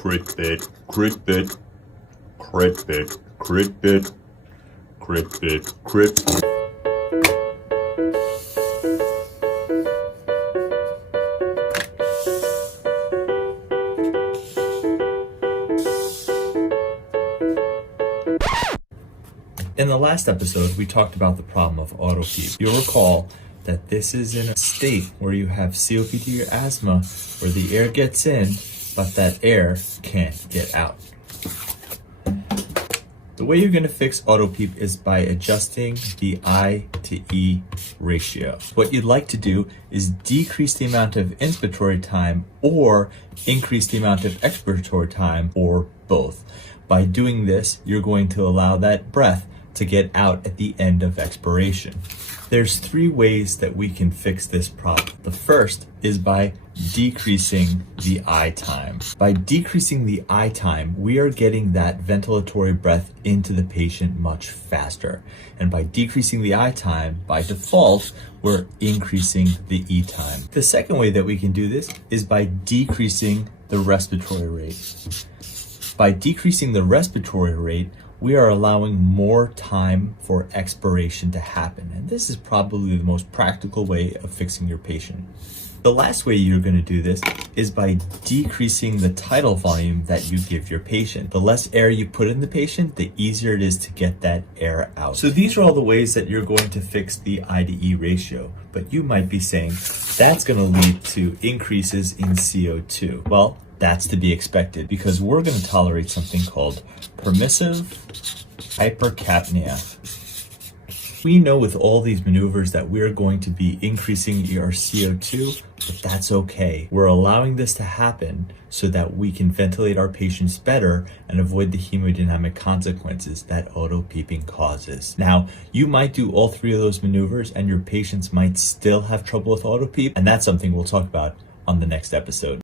crit bit, crit bit, crit bit, crit bit, crit bit, crit. In the last episode, we talked about the problem of auto-peep. You'll recall that this is in a state where you have COPD or asthma, where the air gets in, but that air can't get out. The way you're going to fix auto-peep is by adjusting the I to E ratio. What you'd like to do is decrease the amount of inspiratory time or increase the amount of expiratory time, or both. By doing this, you're going to allow that breath to get out at the end of expiration. There's three ways that we can fix this problem. The first is by decreasing the I time. By decreasing the I time, we are getting that ventilatory breath into the patient much faster. And by decreasing the I time, by default, we're increasing the E time. The second way that we can do this is by decreasing the respiratory rate. By decreasing the respiratory rate, we are allowing more time for expiration to happen. And this is probably the most practical way of fixing your patient. The last way you're going to do this is by decreasing the tidal volume that you give your patient. The less air you put in the patient, the easier it is to get that air out. So these are all the ways that you're going to fix the I to E ratio. But you might be saying, that's going to lead to increases in CO2. Well, that's to be expected, because we're going to tolerate something called permissive hypercapnia. We know with all these maneuvers that we're going to be increasing our CO2, but that's okay. We're allowing this to happen so that we can ventilate our patients better and avoid the hemodynamic consequences that auto-peeping causes. Now, you might do all three of those maneuvers and your patients might still have trouble with auto-peep, and that's something we'll talk about on the next episode.